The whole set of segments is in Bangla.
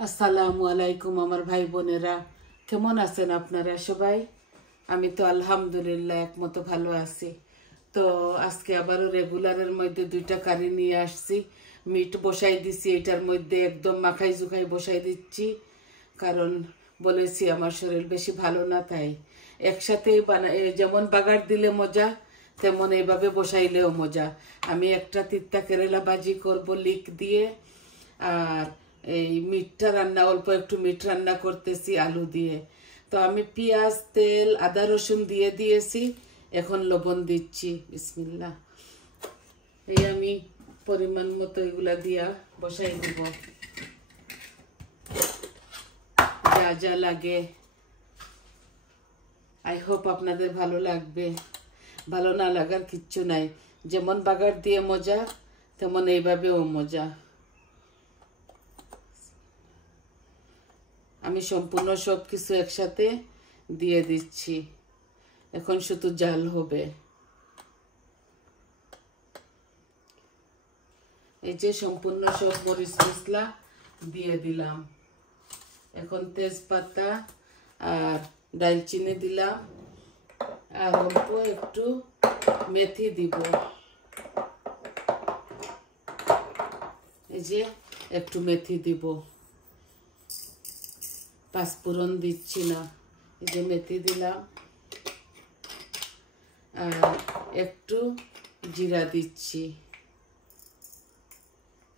আসসালামু আলাইকুম আমার ভাই বোনেরা, কেমন আছেন আপনারা সবাই? আমি তো আলহামদুলিল্লাহ একমতো ভালো আছি। তো আজকে আবারও রেগুলারের মধ্যে দুইটা কারি নিয়ে আসছি। মিট বসাই দিছি, এটার মধ্যে একদম মাখাই জুখাই বসাই দিচ্ছি, কারণ বলেছি আমার শরীর বেশি ভালো না, তাই একসাথেই যেমন বাগার দিলে মজা, তেমন এইভাবে বসাইলেও মজা। আমি একটা তিত্তা কেরালা ভাজি করব লিক দিয়ে, আর এই মিটটা রান্না, অল্প একটু মিট রান্না করতেছি আলু দিয়ে। তো আমি পেঁয়াজ, তেল, আদা রসুন দিয়ে দিয়েছি, এখন লবণ দিচ্ছি। বিসমিল্লাহ। এই আমি পরিমাণ মতো এগুলা দিয়া বসাই দিব, যা যা লাগে। আই হোপ আপনাদের ভালো লাগবে। ভালো না লাগার কিচ্ছু নাই, যেমন বাগার দিয়ে মজা তেমন এইভাবেও মজা। আমি সম্পূর্ণ সব কিছু একসাথে দিয়ে দিচ্ছি, এখন শুধু জাল হবে। এই যে সম্পূর্ণ সব মরিচ মশলা দিয়ে দিলাম, এখন তেজপাতা আর দারচিনি দিলাম, আর অল্প একটু মেথি দিব। এই যে একটু মেথি দিব, পাঁচফোড়ন দিচ্ছি না, এই যে মেথি দিলাম, আর একটু জিরা দিচ্ছি,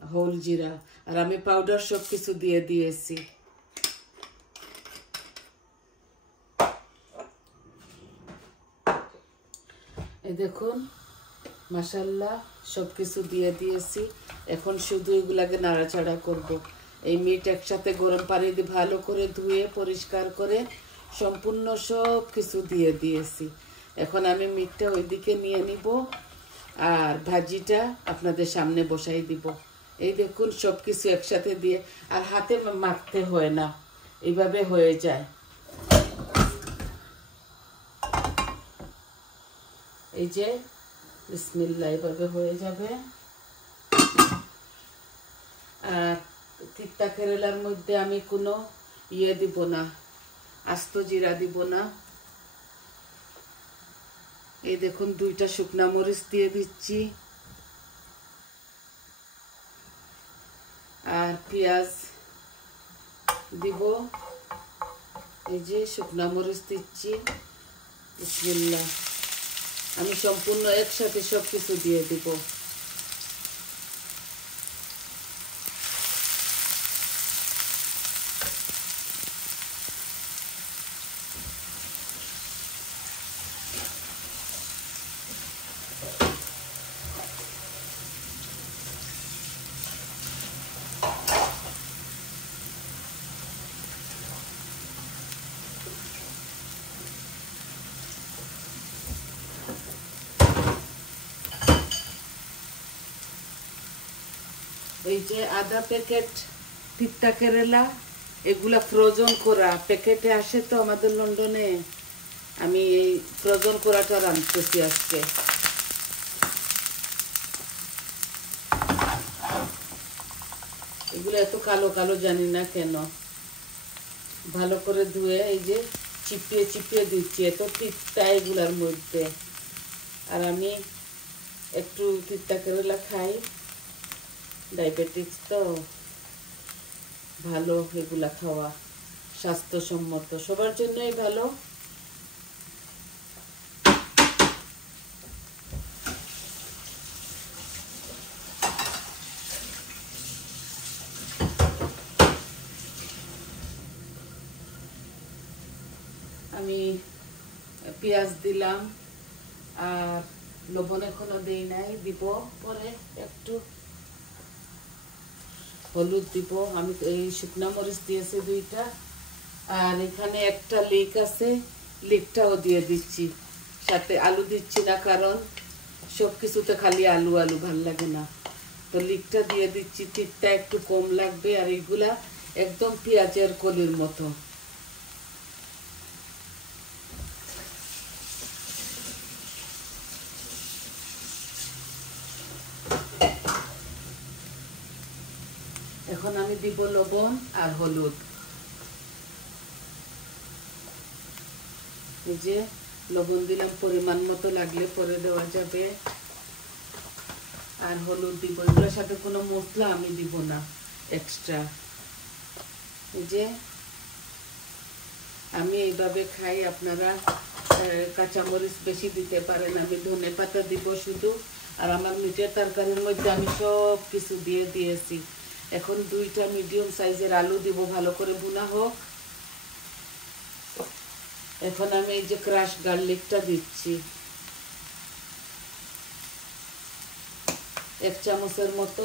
হোল জিরা। আর আমি পাউডার সব কিছু দিয়ে দিয়েছি। এই দেখুন, মাশাআল্লাহ সব কিছু দিয়ে দিয়েছি। এখন শুধু এগুলাকে নাড়াচাড়া করব। এই মিট একসাথে গরম পানি দিয়ে ভালো করে ধুয়ে পরিষ্কার করে সম্পূর্ণ সব কিছু দিয়ে দিয়েছি। এখন আমি মিটটা ওইদিকে নিয়ে নিব, আর ভাজিটা আপনাদের সামনে বসাই দিব। এই দেখুন সব কিছু একসাথে দিয়ে, আর হাতে মাখতে হয় না, এইভাবে হয়ে যায়। এই যে বিসমিল্লাহ, এইভাবে হয়ে যাবে। আর তিত্তা কেরালার মধ্যে আমি কোনো দিব না, আস্ত জিরা দিব না। এই দেখুন দুইটা শুকনা মরিচ দিয়ে দিচ্ছি, আর পেঁয়াজ দিব। এই যে শুকনা মরিচ দিচ্ছি। বিসমিল্লাহ। আমি সম্পূর্ণ একসাথে সব কিছু দিয়ে দিব। এই যে আধা প্যাকেট তিত্তা কেরালা, এগুলা ফ্রোজন করা প্যাকেটে আসে তো আমাদের লন্ডনে। আমি এই ফ্রোজন করাটা রাঁধতেছি আজকে। এগুলো এত কালো কালো জানি না কেন। ভালো করে ধুয়ে এই যে চিপিয়ে চিপিয়ে দিচ্ছি, এত তিত্তা এগুলার মধ্যে। আর আমি একটু তিত্তা কেরালা খাই, ডায়াবেটিস তো, ভালো এগুলা খাওয়া, স্বাস্থ্যসম্মত, সবার জন্যই ভালো। আমি পেঁয়াজ দিলাম, আর লবণ এখনো দেই নাই, দিব পরে। একটু হলুদ দিব। আমি এই শুকনা মরিচ দিয়েছি দুইটা, আর এখানে একটা লিক আছে, লিকটাও দিয়ে দিচ্ছি সাথে। আলু দিচ্ছি না, কারণ সব কিছুতে খালি আলু আলু ভাল লাগে না, তো লিকটা দিয়ে দিচ্ছি। তিতটা একটু কম লাগবে। আর এগুলা একদম পেঁয়াজের কলির মতো। এখন আমি দিব লবণ আর হলুদ। এই যে লবণ দিলাম, পরিমাণ মতো, লাগলে পরে দেওয়া যাবে। আর হলুদ দিব। এগুলোর সাথে কোনো মশলা আমি দিব না এক্সট্রা। এই যে আমি এইভাবে খাই, আপনারা কাঁচামরিচ বেশি দিতে পারেন। আমি ধনেপাতা দিব শুধু। আর আমার মিটের তরকারির মধ্যে আমি সব কিছু দিয়ে দিয়েছি। এখন 2টা মিডিয়াম সাইজের আলু দিব, ভালো করে ভুনা হোক। এখন আমি এই যে ক্রাশ গার্লিকটা দিচ্ছি, 1 চামচের মতো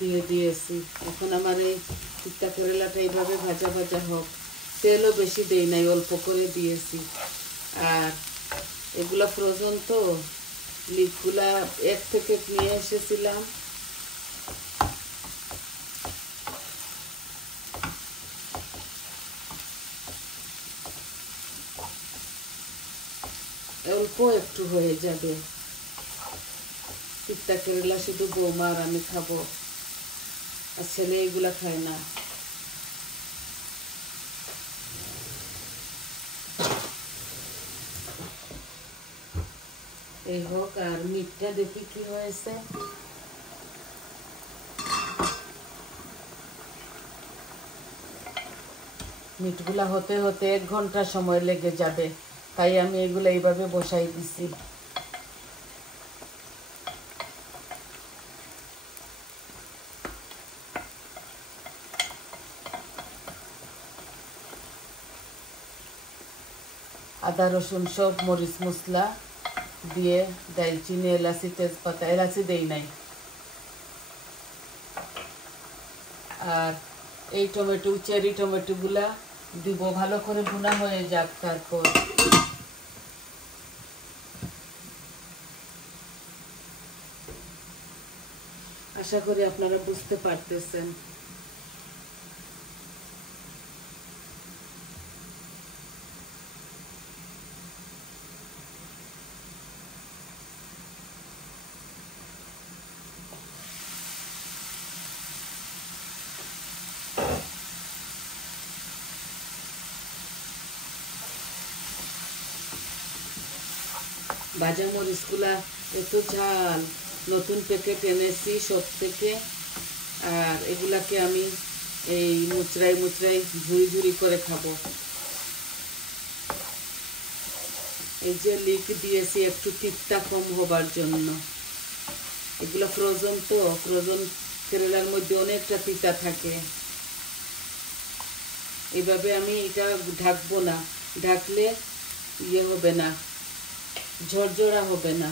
দিয়ে দিয়েছি। এখন আমার এই তিতা কেরালাটা এইভাবে ভাজা ভাজা হোক। তেলও বেশি দেই নাই, অল্প করে দিয়েছি। আর এগুলা ফ্রোজেন তো, লিকগুলা এক থেকে নিয়ে এসেছিলাম। অল্প একটু হয়ে যাবে। তিতা কেরালা শুধু বৌমা আর আমি খাবো, আর ছেলে এগুলা খায় না। এই হোক। আর মিটটা দেখি কি হয়েছে। মিটগুলা হতে হতে 1 ঘন্টা সময় লেগে যাবে, তাই আমি এগুলো এইভাবে বসাই দিছি। আদা রসুন সব, মরিচ মশলা দিয়ে, দারচিনি, এলাচি, তেজপাতা, এলাচি দেই নাই। আর এই টমেটো, চেরি টমেটোগুলা দিব, ভালো করে ভুনা হয়ে যাক। তারপর আশা করি আপনারা বুঝতে পারতেছেন। ভাজা মরিচগুলা এত ঝাল, নতুন প্যাকেট এনেছি সব থেকে। আর এগুলাকে আমি এই মুচড়াই মুচড়াই ঝুড়ি ঝুড়ি করে খাবো। এই যে লিক দিয়েছি একটু তিতা কম হবার জন্য। এগুলো ফ্রোজেন তো, ফ্রোজেন কেরালার মধ্যে অনেকটা তিতা থাকে। এভাবে আমি এটা ঢাকবো না, ঢাকলে ইয়ে হবে না, ঝরঝরা হবে না।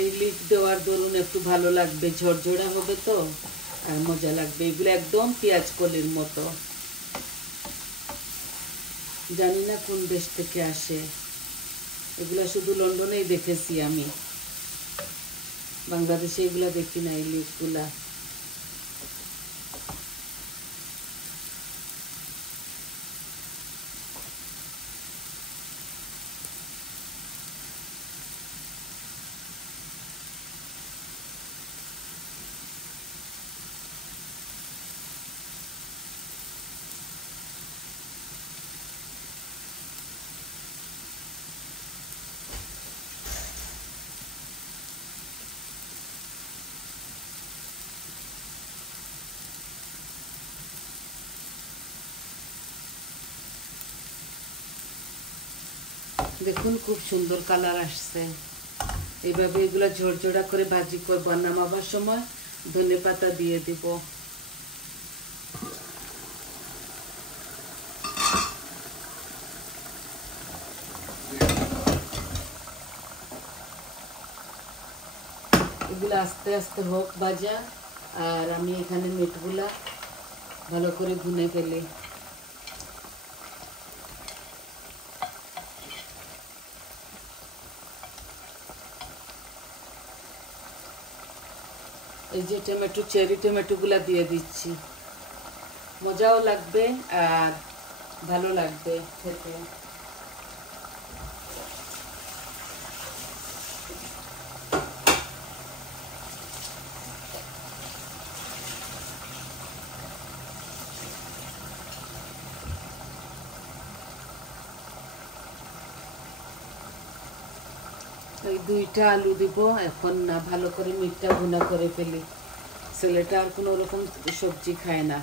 এই লিক দেওয়ার দরুন একটু ভালো লাগবে, ঝরঝরা হবে তো, আর মজা লাগবে। এগুলো একদম পেঁয়াজ কলির মতো। জানি না কোন দেশ থেকে আসে, এগুলা শুধু লন্ডনেই দেখেছি আমি, বাংলাদেশে এগুলা দেখি না এই লিকগুলা। দেখুন খুব সুন্দর কালার আসছে। এইভাবে এগুলা ঝরঝরা করে ভাজি করব, নামাবার সময় ধনেপাতা দিয়ে দিব। এগুলো আস্তে আস্তে হোক ভাজা, আর আমি এখানে মিটগুলা ভালো করে ভুনে ফেলি। এই যে টমেটো, চেরি টমেটোগুলা দিয়ে দিচ্ছি, মজাও লাগবে আর ভালো লাগবে খেতে। এই 2টা আলু দিব এখন, না ভালো করে মিটটা ভুনা করে ফেলি। ছেলেটা আর কোনো রকম সবজি খায় না,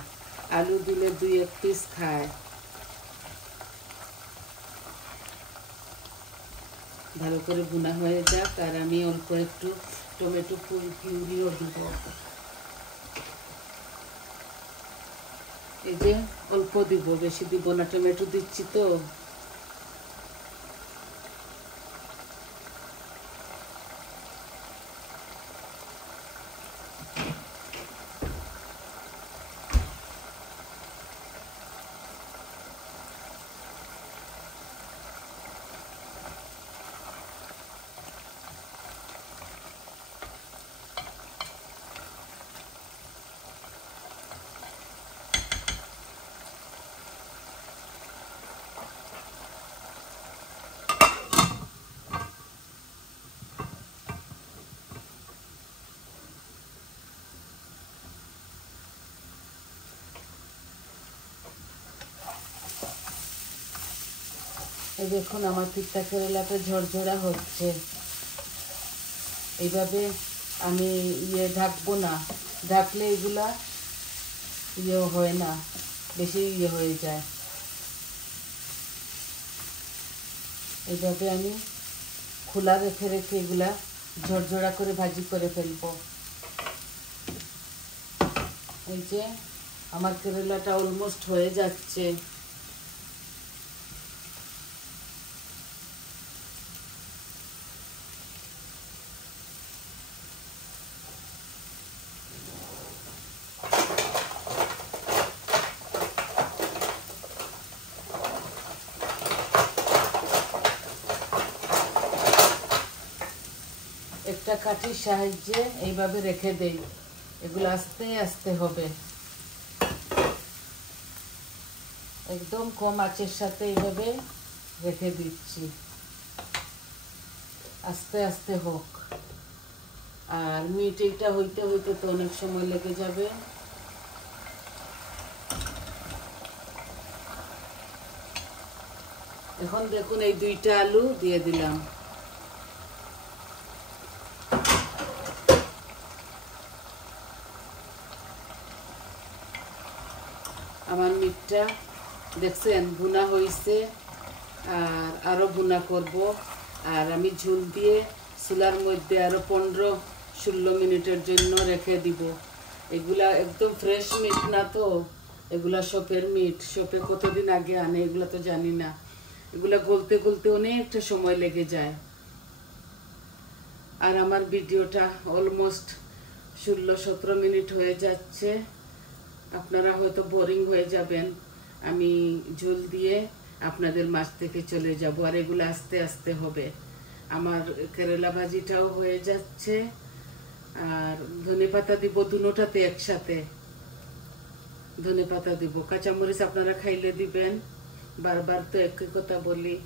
আলু দিলে 2-1 পিস খায়। ভালো করে ভুনা হয়ে যাক, আর আমি অল্প একটু টমেটো পিউরিও দিব। এই যে অল্প দিব, বেশি দিব না, টমেটো দিচ্ছি তো। এই দেখুন আমার তিতা কেরালাটা ঝরঝরা হচ্ছে। এইভাবে আমি ঢাকবো না, ঢাকলে এগুলা হয় না, বেশি হয়ে যায়। এইভাবে আমি খোলা রেখে রেখে এগুলা ঝরঝরা করে ভাজি করে ফেলবো। এই যে আমার কেরালাটা অলমোস্ট হয়ে যাচ্ছে। একটা কাঠির সাহায্যে এইভাবে রেখে দেই, এগুলো আস্তে আস্তে হবে। একদম কম আঁচের সাথে এইভাবে রেখে দিচ্ছি, আস্তে আস্তে হোক। আর মিট এটা হইতে হইতে তো অনেক সময় লেগে যাবে। এখন দেখুন এই 2টা আলু দিয়ে দিলাম। আমার মিটটা দেখছেন ভুনা হয়েছে, আর আরো ভুনা করব। আর আমি ঝুল দিয়ে চুলার মধ্যে আরো 15-16 মিনিটের জন্য রেখে দিব। এগুলা একদম ফ্রেশ মিট না তো, এগুলা শপের মিট, শপে কতদিন আগে আনে এগুলা তো জানি না। এগুলা গলতে গলতে অনেকটা সময় লেগে যায়। আর আমার ভিডিওটা অলমোস্ট 16-17 মিনিট হয়ে যাচ্ছে। আপনারা হয়তো বোরিং হয়ে যাবেন, আমি ঝোল দিয়ে আপনাদের মাছ থেকে চলে যাব। আর এগুলো আস্তে আস্তে হবে। আমার কেরালা ভাজিটাও হয়ে যাচ্ছে, আর ধনেপাতা দিব দুটোটাতে একসাথে। ধনেপাতা দিব, কাঁচামরিচ আপনারা খাইলে দিবেন, বারবার তো একই কথা বলি।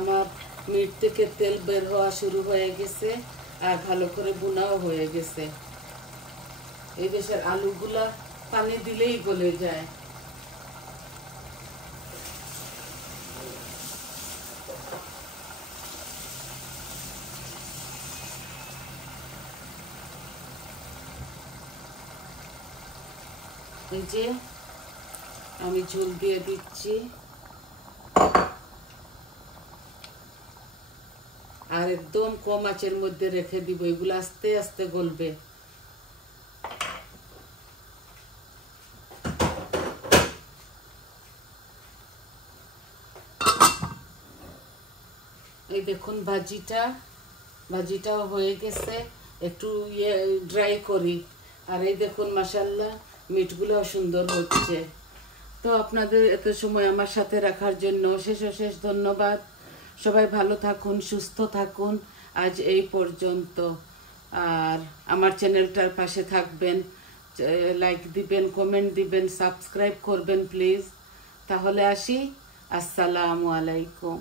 আমার মিট থেকে তেল বের হওয়া শুরু হয়ে গেছে, আর ভালো করে বোনাও হয়ে গেছে। এই দেশের আলুগুলা পানি দিলেই গলে যায়। এই যে আমি ঝোল দিয়ে দিচ্ছি, আর একদম কম আঁচের মধ্যে রেখে দিব, এগুলো আস্তে আস্তে গলবে। এই দেখুন ভাজিটাও হয়ে গেছে, একটু ড্রাই করি। আর এই দেখুন মাশাআল্লাহ মিটগুলোও সুন্দর হচ্ছে। তো আপনাদের এত সময় আমার সাথে রাখার জন্য অশেষ ধন্যবাদ। সবাই ভালো থাকুন, সুস্থ থাকুন। আজ এই পর্যন্ত। আর আমার চ্যানেলটার পাশে থাকবেন, লাইক দিবেন, কমেন্ট দিবেন, সাবস্ক্রাইব করবেন প্লিজ। তাহলে আসি, আসসালামু আলাইকুম।